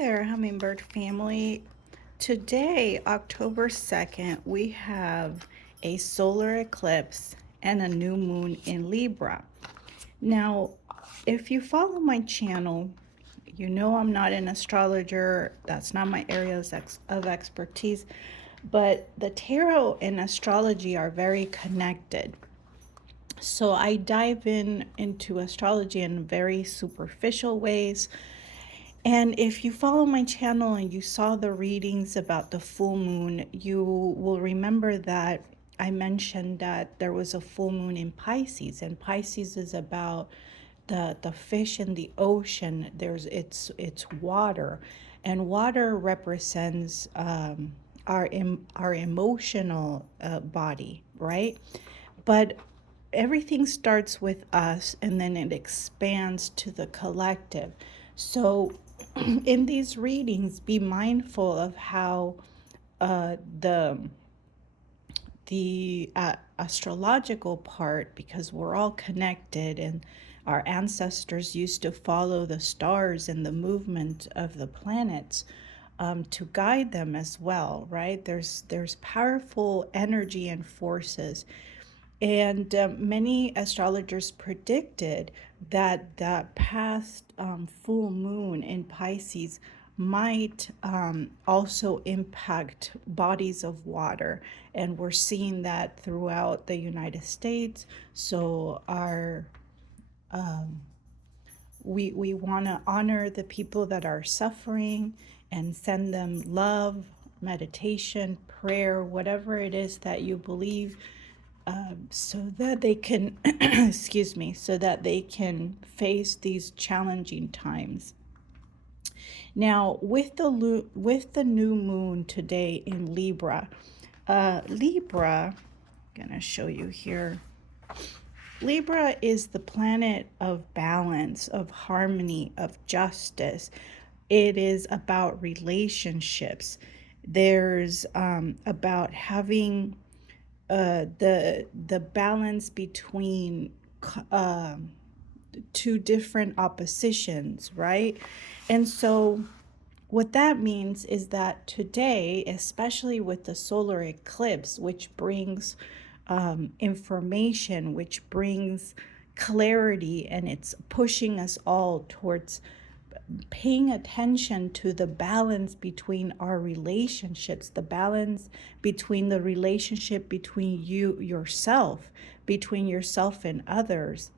there, Hummingbird family. Today, October 2nd, we have a solar eclipse and a new moon in Libra. Now, if you follow my channel, you know I'm not an astrologer. That's not my areas of expertise. But the tarot and astrology are very connected. So I dive into astrology in very superficial ways. And if you follow my channel and you saw the readings about the full moon, you will remember that I mentioned that there was a full moon in Pisces, and Pisces is about the fish in the ocean. It's water, and water represents our emotional body, right? But everything starts with us and then it expands to the collective. So in these readings, be mindful of how uh, the the astrological part, because we're all connected and our ancestors used to follow the stars and the movement of the planets to guide them as well, right? There's powerful energy and forces, and many astrologers predicted that the past full moon in Pisces might also impact bodies of water. And we're seeing that throughout the United States. So we want to honor the people that are suffering and send them love, meditation, prayer, whatever it is that you believe, so that they can, excuse me, so that they can face these challenging times. Now, with the new moon today in Libra, Libra, I'm gonna show you here. Libra is the planet of balance, of harmony, of justice. It is about relationships. There's about having the balance between uh, two different oppositions, right? And so what that means is that today, especially with the solar eclipse, which brings information, which brings clarity, and it's pushing us all towards paying attention to the balance between our relationships, the balance between the relationship between between yourself and others.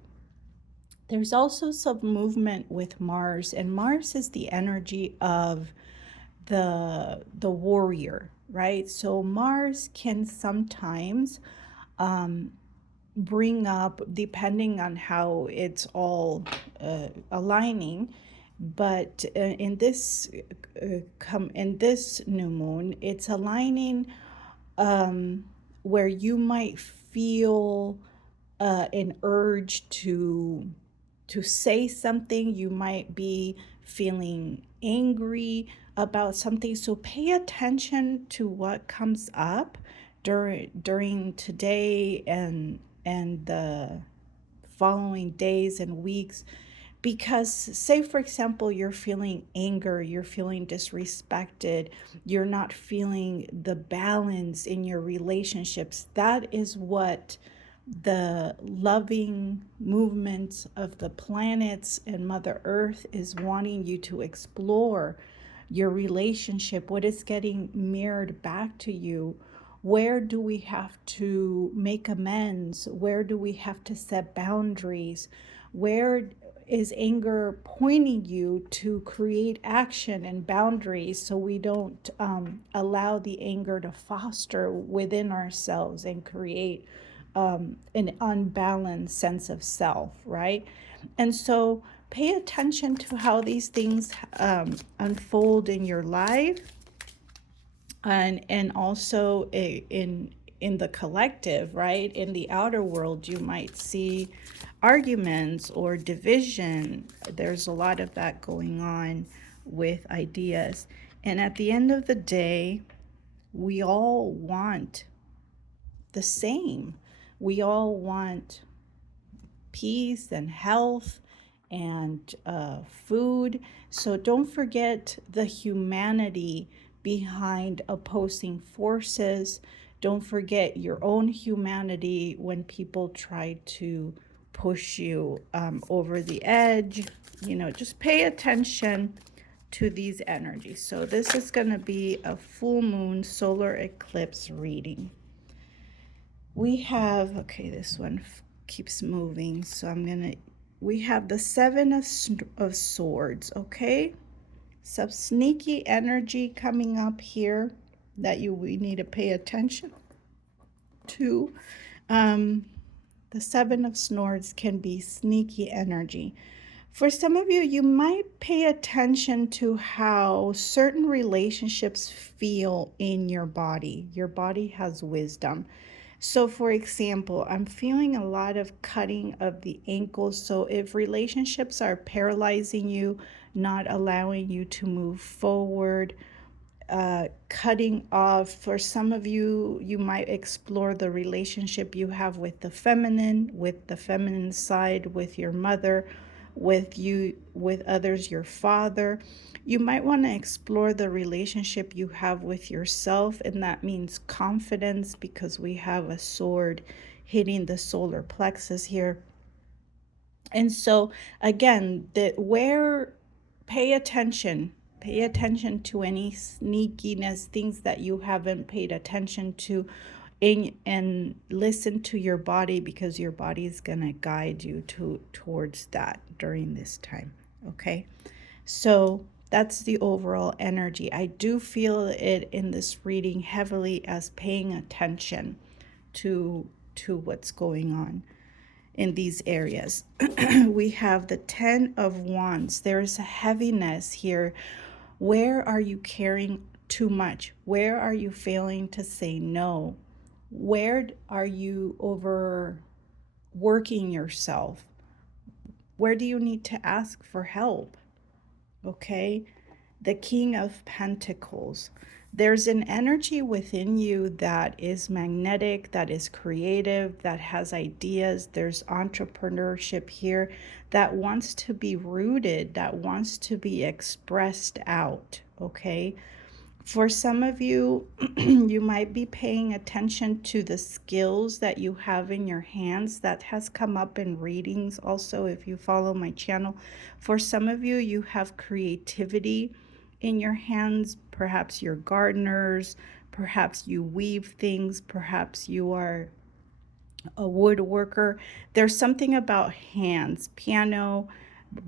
There's also some movement with Mars, and Mars is the energy of the warrior, right? So Mars can sometimes bring up, depending on how it's all aligning. But in this new moon, it's aligning where you might feel an urge to say something. You might be feeling angry about something. So pay attention to what comes up during today and the following days and weeks. Because, say, for example, you're feeling anger, you're feeling disrespected, you're not feeling the balance in your relationships. That is what the loving movement of the planets and Mother Earth is wanting you to explore. Your relationship, what is getting mirrored back to you. Where do we have to make amends? Where do we have to set boundaries? Where is anger pointing you to create action and boundaries, so we don't allow the anger to foster within ourselves and create an unbalanced sense of self, right? And so pay attention to how these things unfold in your life, and also in the collective, right? In the outer world, you might see arguments or division. There's a lot of that going on with ideas. And at the end of the day, we all want the same. We all want peace and health and food. So don't forget the humanity behind opposing forces. Don't forget your own humanity when people try to push you over the edge. Just pay attention to these energies. So this is going to be a full moon solar eclipse reading. We have, okay, this one keeps moving, so we have the Seven of Swords, okay? Some sneaky energy coming up here that we need to pay attention to. The Seven of Swords can be sneaky energy. For some of you, you might pay attention to how certain relationships feel in your body. Your body has wisdom. So for example, I'm feeling a lot of cutting of the ankles. So if relationships are paralyzing you, not allowing you to move forward, cutting off, for some of you, you might explore the relationship you have with the feminine side, with your mother, with others, your father. You might want to explore the relationship you have with yourself, and that means confidence, because we have a sword hitting the solar plexus here. And so again, pay attention to any sneakiness, things that you haven't paid attention to, and listen to your body, because your body is going to guide you towards that during this time. Okay, so that's the overall energy. I do feel it in this reading heavily as paying attention to what's going on in these areas. We have the 10 of Wands. There's a heaviness here. Where are you carrying too much? Where are you failing to say no? Where are you overworking yourself? Where do you need to ask for help? Okay, the King of Pentacles. There's an energy within you that is magnetic, that is creative, that has ideas. There's entrepreneurship here that wants to be rooted, that wants to be expressed out, okay? For some of you, you might be paying attention to the skills that you have in your hands. That has come up in readings also, if you follow my channel. For some of you, you have creativity in your hands. Perhaps you're gardeners, perhaps you weave things, perhaps you are a woodworker. There's something about hands, piano,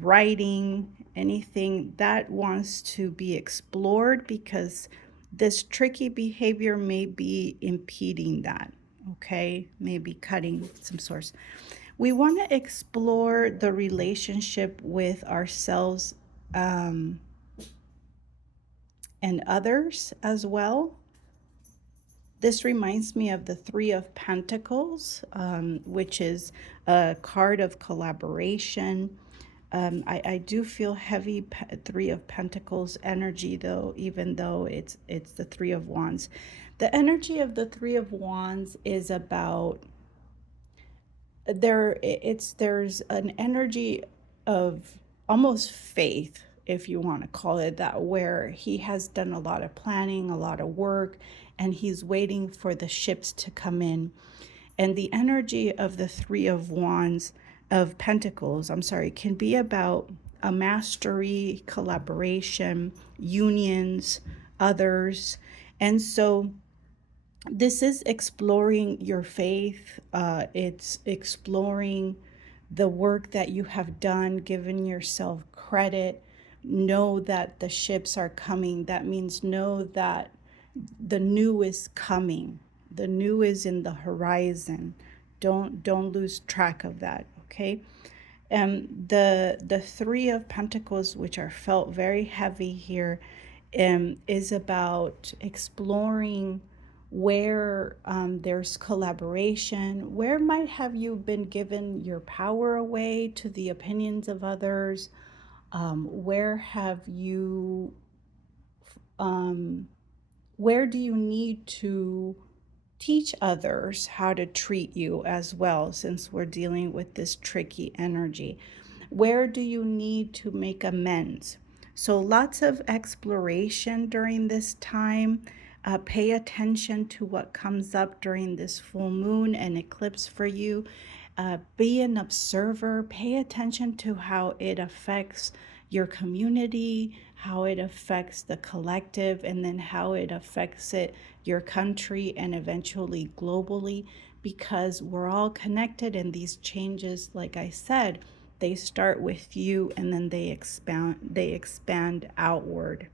writing, anything that wants to be explored, because this tricky behavior may be impeding that, okay? Maybe cutting some source. We want to explore the relationship with ourselves and others as well. This reminds me of the Three of Pentacles, which is a card of collaboration. I do feel heavy Three of Pentacles energy, though, even though it's the Three of Wands. The energy of the Three of Wands is about there's an energy of almost faith, if you want to call it that, where he has done a lot of planning, a lot of work, and he's waiting for the ships to come in. And the energy of the Three of Wands, of Pentacles, I'm sorry, can be about a mastery, collaboration, unions, others. And so this is exploring your faith. It's exploring the work that you have done, giving yourself credit. Know that the ships are coming. That means know that the new is coming. The new is in the horizon. Don't lose track of that, okay? The Three of Pentacles, which are felt very heavy here, is about exploring where there's collaboration, where might have you been given your power away to the opinions of others, where have you, where do you need to teach others how to treat you as well, since we're dealing with this tricky energy. Where do you need to make amends? So, lots of exploration during this time. Pay attention to what comes up during this full moon and eclipse for you. Be an observer. Pay attention to how it affects your community, how it affects the collective, and then how it affects your country, and eventually globally, because we're all connected, and these changes, like I said, they start with you and then they expand outward.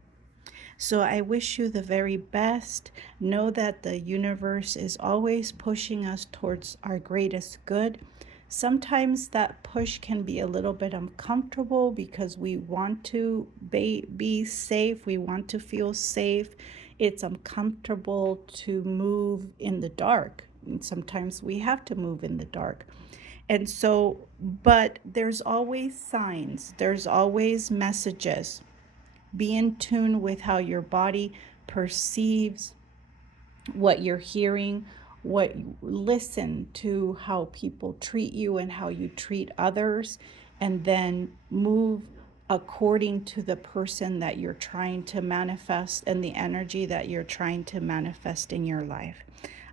So I wish you the very best. Know that the universe is always pushing us towards our greatest good. Sometimes that push can be a little bit uncomfortable because we want to be safe, we want to feel safe. It's uncomfortable to move in the dark. And sometimes we have to move in the dark. And so, but there's always signs, there's always messages. Be in tune with how your body perceives what you're hearing, listen to how people treat you and how you treat others, and then move according to the person that you're trying to manifest and the energy that you're trying to manifest in your life.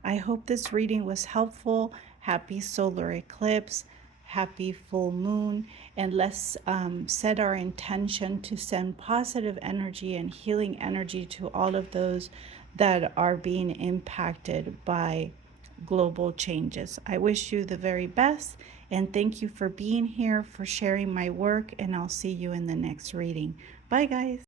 I hope this reading was helpful. Happy solar eclipse, happy full moon, and let's set our intention to send positive energy and healing energy to all of those that are being impacted by global changes. I wish you the very best, and thank you for being here, for sharing my work, and I'll see you in the next reading. Bye, guys.